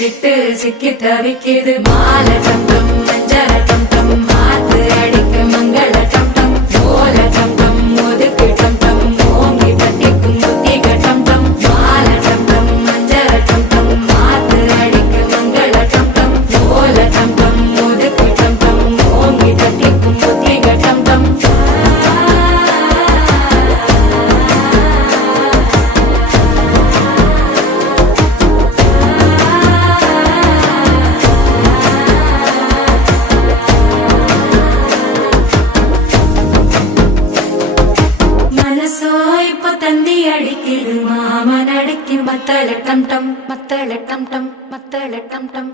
விட்டு சிக்கி தவிக்குது மாலை டம் டம் மஞ்சள டம் டம் மாத்து அடிக்க மங்கள டம் டம் ஓல டம் டம் ஒதுக்கு டம் டம் ஓங்கி தட்டிக்கும் புத்திக டம் டம் மாலை டம் டம் மஞ்சள டம் டம் மாத்து அடிக்க மங்கள டம் டம் ஓல டம் டம் ஒதுக்கு டம் டம் ஓங்கி தட்டிக்கும் புத்திக டம் டம் தந்தி அடிக்குது மாமன் அடிக்கு மத்தள டம் டம் மத்தள டம் டம் மத்தள டம் டம்